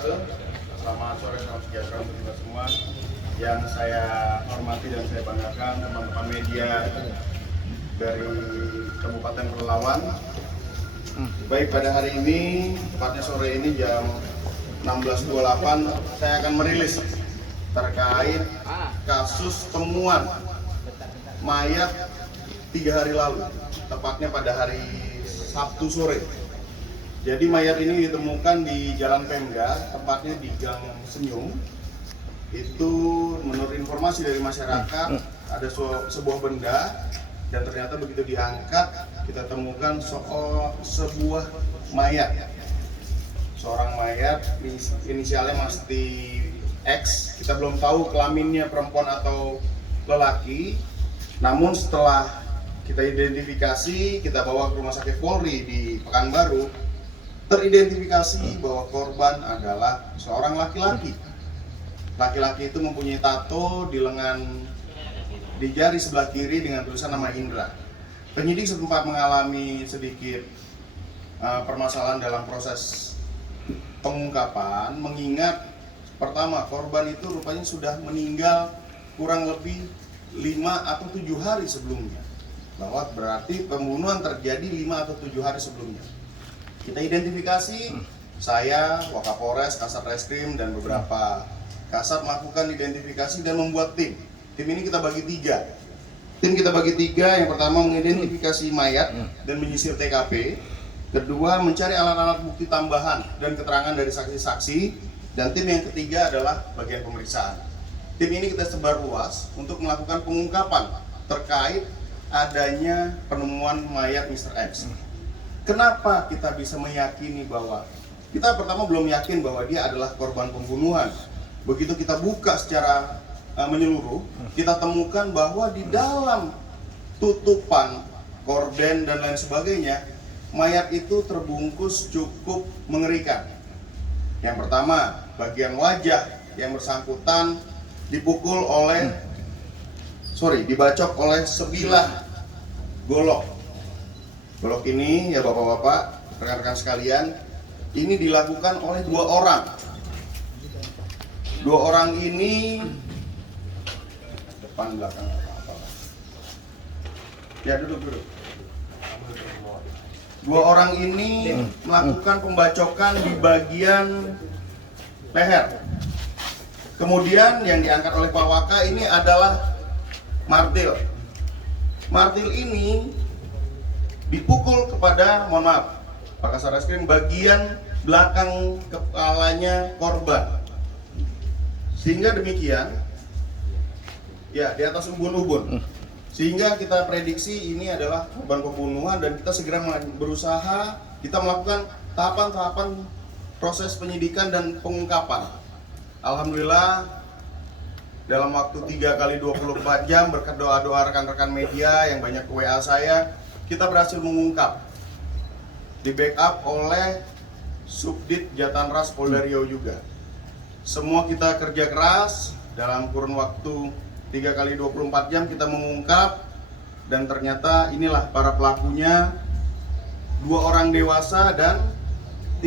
Selamat sore, salam sejahtera untuk kita semua. Yang saya hormati dan saya banggakan teman-teman media dari Kabupaten Pelalawan. Baik, pada hari ini, tepatnya sore ini jam 16.28, saya akan merilis terkait kasus temuan mayat 3 hari lalu, tepatnya pada hari Sabtu sore. Jadi mayat ini ditemukan di Jalan Pemda, tepatnya di Gang Senyum. Itu menurut informasi dari masyarakat, ada sebuah benda, dan ternyata begitu diangkat, kita temukan sebuah mayat. Seorang mayat, inisialnya mesti X, kita belum tahu kelaminnya perempuan atau lelaki. Namun setelah kita identifikasi, kita bawa ke Rumah Sakit Polri di Pekanbaru, teridentifikasi bahwa korban adalah seorang laki-laki. Laki-laki itu mempunyai tato di di jari sebelah kiri dengan tulisan nama Indra. Penyidik sempat mengalami sedikit permasalahan dalam proses pengungkapan, mengingat pertama korban itu rupanya sudah meninggal kurang lebih 5 atau 7 hari sebelumnya. Bahwa berarti pembunuhan terjadi 5 atau 7 hari sebelumnya. Kita identifikasi, saya, Wakapolres, Kasat Reskrim, dan beberapa kasat melakukan identifikasi dan membuat tim. Tim ini kita bagi 3. Tim kita bagi 3, yang pertama mengidentifikasi mayat dan menyisir TKP. Kedua, mencari alat-alat bukti tambahan dan keterangan dari saksi-saksi. Dan tim yang ketiga adalah bagian pemeriksaan. Tim ini kita sebar luas untuk melakukan pengungkapan terkait adanya penemuan mayat Mr. X. Kenapa kita bisa meyakini bahwa kita pertama belum yakin bahwa dia adalah korban pembunuhan. Begitu kita buka secara menyeluruh, kita temukan bahwa di dalam tutupan, korden dan lain sebagainya, mayat itu terbungkus cukup mengerikan. Yang pertama, bagian wajah yang bersangkutan dibacok oleh sebilah golok. Golok ini ya bapak-bapak, rekan-rekan sekalian, ini dilakukan oleh 2 orang. 2 orang ini depan belakang apa-apa. Ya duduk. 2 orang ini melakukan pembacokan di bagian leher. Kemudian yang diangkat oleh Pak Waka ini adalah martil. Martil ini dipukul kepada, mohon maaf, Pak Kasat Reskrim, bagian belakang kepalanya korban. Sehingga demikian, ya di atas ubun-ubun. Sehingga kita prediksi ini adalah korban pembunuhan dan kita segera berusaha, kita melakukan tahapan-tahapan proses penyidikan dan pengungkapan. Alhamdulillah, dalam waktu 3 kali 24 jam berkat doa-doa rekan-rekan media yang banyak ke WA saya, kita berhasil mengungkap, di backup oleh Subdit Jatanras Polda Riau juga. Semua kita kerja keras, dalam kurun waktu 3 kali 24 jam kita mengungkap, dan ternyata inilah para pelakunya, 2 orang dewasa dan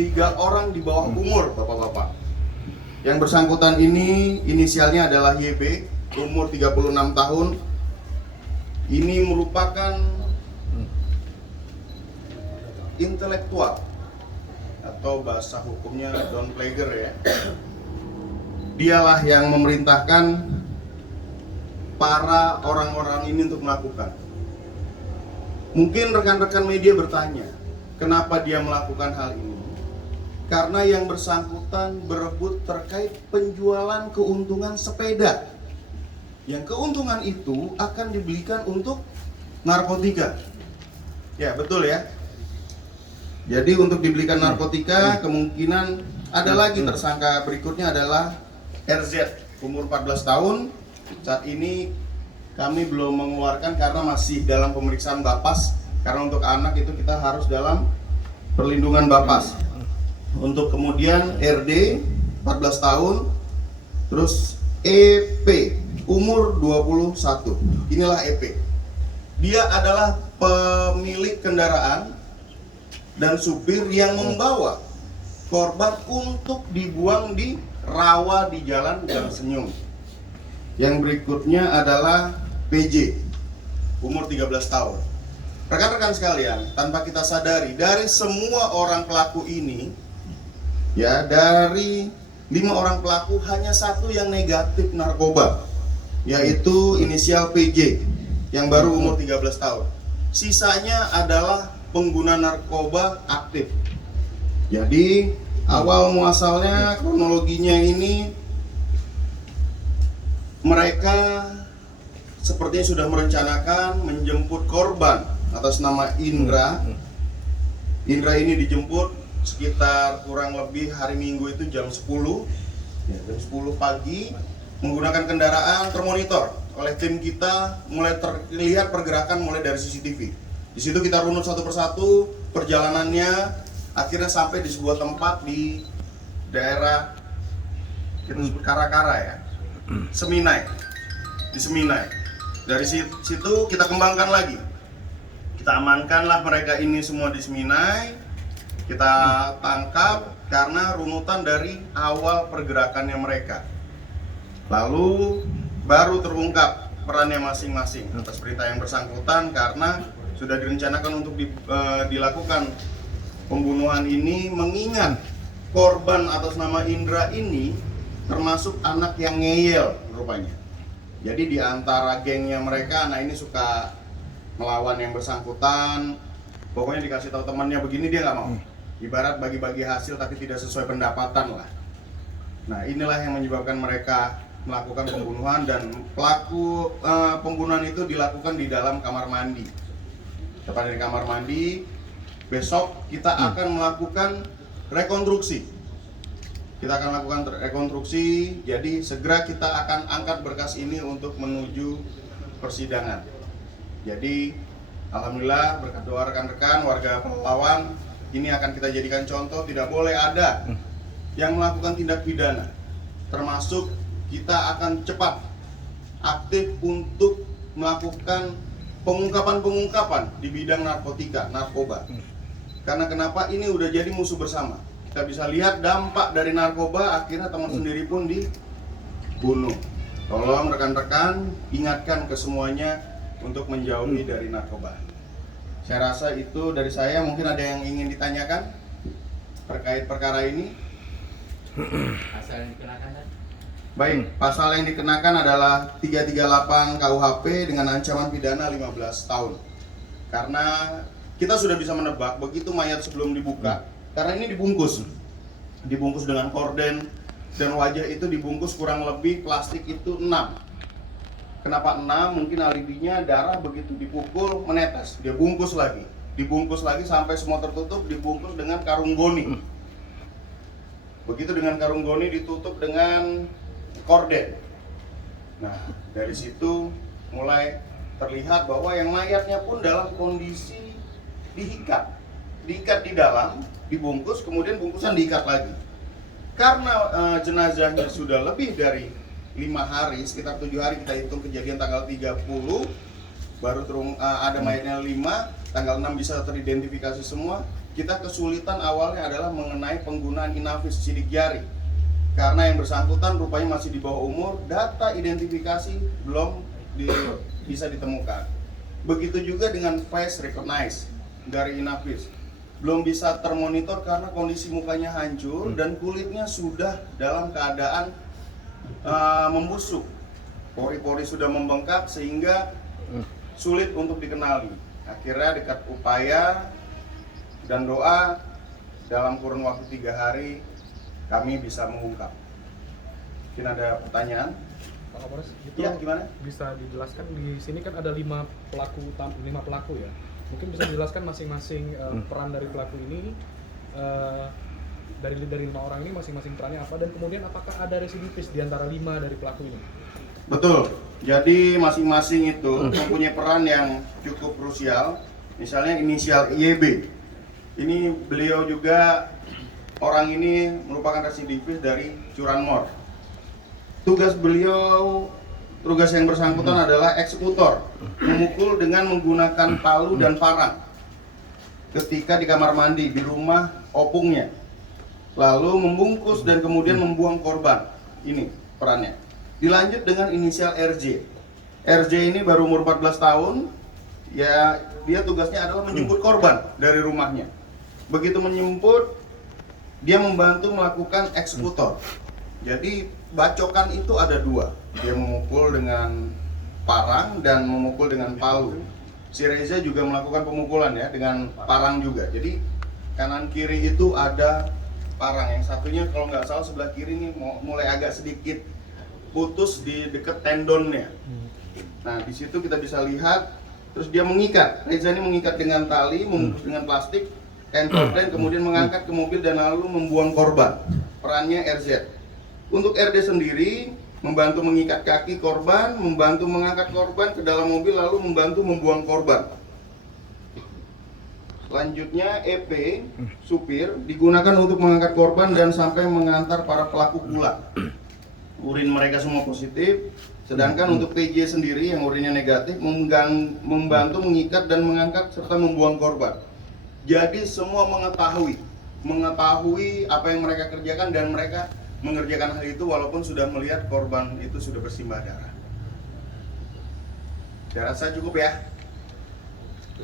3 orang di bawah umur, bapak-bapak. Yang bersangkutan ini inisialnya adalah YB, umur 36 tahun. Ini merupakan intelektual atau bahasa hukumnya downplayer ya. Dialah yang memerintahkan para orang-orang ini untuk melakukan. Mungkin rekan-rekan media bertanya, kenapa dia melakukan hal ini? Karena yang bersangkutan berebut terkait penjualan keuntungan sepeda. Yang keuntungan itu akan dibelikan untuk narkotika. Ya, betul ya. Jadi untuk dibelikan narkotika, kemungkinan ada lagi tersangka berikutnya adalah RZ, umur 14 tahun. Saat ini kami belum mengeluarkan karena masih dalam pemeriksaan Bapas. Karena untuk anak itu kita harus dalam perlindungan Bapas. Untuk kemudian RD, 14 tahun. Terus EP, umur 21. Inilah EP. Dia adalah pemilik kendaraan dan supir yang membawa korban untuk dibuang di rawa di Jalan Gang Senyum. Yang berikutnya adalah PJ, umur 13 tahun. Rekan-rekan sekalian, tanpa kita sadari, dari semua orang pelaku ini, ya, dari 5 orang pelaku hanya 1 yang negatif narkoba, yaitu inisial PJ yang baru umur 13 tahun. Sisanya adalah pengguna narkoba aktif. Jadi awal muasalnya, kronologinya ini, mereka sepertinya sudah merencanakan menjemput korban atas nama Indra. Indra ini dijemput sekitar kurang lebih hari Minggu itu jam 10, ya, jam 10 pagi, menggunakan kendaraan termonitor oleh tim kita. Mulai terlihat pergerakan mulai dari CCTV. Di situ kita runut satu persatu perjalanannya, akhirnya sampai di sebuah tempat di daerah kita sebut Karakara, ya, Seminai, di Seminai. Dari situ kita kembangkan lagi, kita amankanlah mereka ini semua di Seminai. Kita tangkap karena runutan dari awal pergerakannya mereka. Lalu baru terungkap perannya masing-masing atas perintah yang bersangkutan, karena sudah direncanakan untuk dilakukan pembunuhan ini, mengingat korban atas nama Indra ini termasuk anak yang ngeyel rupanya. Jadi di antara gengnya mereka, anak ini suka melawan yang bersangkutan. Pokoknya dikasih tahu temannya begini, dia nggak mau. Ibarat bagi-bagi hasil tapi tidak sesuai pendapatan lah. Nah, inilah yang menyebabkan mereka melakukan pembunuhan, dan pelaku pembunuhan itu dilakukan di dalam kamar mandi. Tepat di kamar mandi. Besok kita akan melakukan rekonstruksi. Kita akan lakukan rekonstruksi, jadi segera kita akan angkat berkas ini untuk menuju persidangan. Jadi alhamdulillah berkat doa rekan-rekan warga Pelalawan, ini akan kita jadikan contoh. Tidak boleh ada yang melakukan tindak pidana, termasuk kita akan cepat aktif untuk melakukan pengungkapan di bidang narkotika, narkoba. Karena kenapa? Ini udah jadi musuh bersama. Kita bisa lihat dampak dari narkoba, akhirnya teman sendiri pun dibunuh. Tolong rekan-rekan ingatkan ke semuanya untuk menjauhi dari narkoba. Saya rasa itu dari saya. Mungkin ada yang ingin ditanyakan terkait perkara ini? Pasal yang dikenakan kan? Baik, pasal yang dikenakan adalah 338 KUHP dengan ancaman pidana 15 tahun. Karena kita sudah bisa menebak begitu mayat sebelum dibuka, karena ini dibungkus dengan korden, dan wajah itu dibungkus kurang lebih plastik itu 6. Kenapa 6? Mungkin alibinya darah begitu dipukul menetes, dia bungkus lagi sampai semua tertutup, dibungkus dengan karung goni. Begitu dengan karung goni ditutup dengan korden. Nah, dari situ mulai terlihat bahwa yang mayatnya pun dalam kondisi diikat di dalam, dibungkus, kemudian bungkusan diikat lagi. Karena jenazahnya sudah lebih dari 5 hari, sekitar 7 hari, kita hitung kejadian tanggal 30, baru ada mayatnya 5, tanggal 6 bisa teridentifikasi semua. Kita kesulitan awalnya adalah mengenai penggunaan inafis sidik jari, karena yang bersangkutan rupanya masih di bawah umur, data identifikasi belum bisa ditemukan. Begitu juga dengan face recognize dari inafis, belum bisa termonitor karena kondisi mukanya hancur dan kulitnya sudah dalam keadaan membusuk, pori-pori sudah membengkak sehingga sulit untuk dikenali. Akhirnya dekat upaya dan doa, dalam kurun waktu 3 hari kami bisa mengungkap. Mungkin ada pertanyaan? Pak Kapolres, itu Ya, gimana? bisa dijelaskan di sini kan ada 5 pelaku ya. Mungkin bisa dijelaskan masing-masing peran dari pelaku ini, dari 5 orang ini masing-masing perannya apa, dan kemudian apakah ada residivis di antara 5 dari pelaku ini? Betul. Jadi masing-masing itu mempunyai peran yang cukup krusial. Misalnya inisial YB. Ini beliau juga, orang ini merupakan residivis dari curanmor. Tugas yang bersangkutan adalah eksekutor, memukul dengan menggunakan palu dan parang ketika di kamar mandi di rumah opungnya. lalu membungkus dan kemudian membuang korban. Ini perannya. Dilanjut dengan inisial RJ. RJ ini baru umur 14 tahun. Ya, dia tugasnya adalah menjemput korban dari rumahnya. Begitu menjemput, dia membantu melakukan eksekutor. Jadi bacokan itu ada dua. Dia memukul dengan parang dan memukul dengan palu. Si Reza juga melakukan pemukulan ya dengan parang juga. Jadi kanan kiri itu ada parang. Yang satunya kalau nggak salah sebelah kiri ini mulai agak sedikit putus di dekat tendonnya. Nah di situ kita bisa lihat. Terus dia mengikat. Reza ini mengikat dengan tali, membungkus dengan plastik, dan kemudian mengangkat ke mobil dan lalu membuang korban. Perannya RZ. Untuk RD sendiri membantu mengikat kaki korban, membantu mengangkat korban ke dalam mobil lalu membantu membuang korban. Selanjutnya EP, supir, digunakan untuk mengangkat korban dan sampai mengantar para pelaku pulang. Urin mereka semua positif, sedangkan untuk PJ sendiri yang urinnya negatif membantu mengikat dan mengangkat serta membuang korban. Jadi semua mengetahui apa yang mereka kerjakan dan mereka mengerjakan hal itu walaupun sudah melihat korban itu sudah bersimbah darah. Saya rasa cukup ya.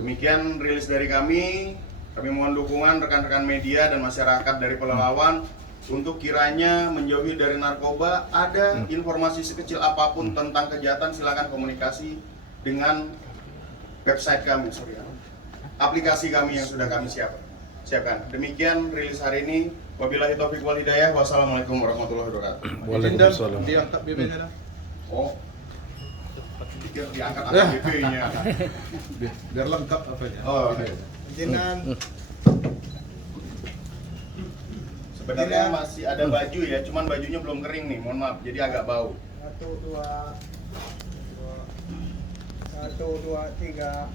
Demikian rilis dari kami. Kami mohon dukungan rekan-rekan media dan masyarakat dari Pelalawan untuk kiranya menjauhi dari narkoba. Ada informasi sekecil apapun tentang kejahatan, silakan komunikasi dengan website kami, aplikasi kami yang sudah kami siapkan. Demikian rilis hari ini. Wabillahi taufiq wal hidayah. Wassalamualaikum warahmatullahi wabarakatuh. Waalaikumsalam. Diangkat BB-nya dah. Oh, diangkat BB-nya. Biar lengkap apanya. Oh, Izinan sebenarnya masih ada baju ya, cuman bajunya belum kering nih, mohon maaf, jadi agak bau. 1, 2, 3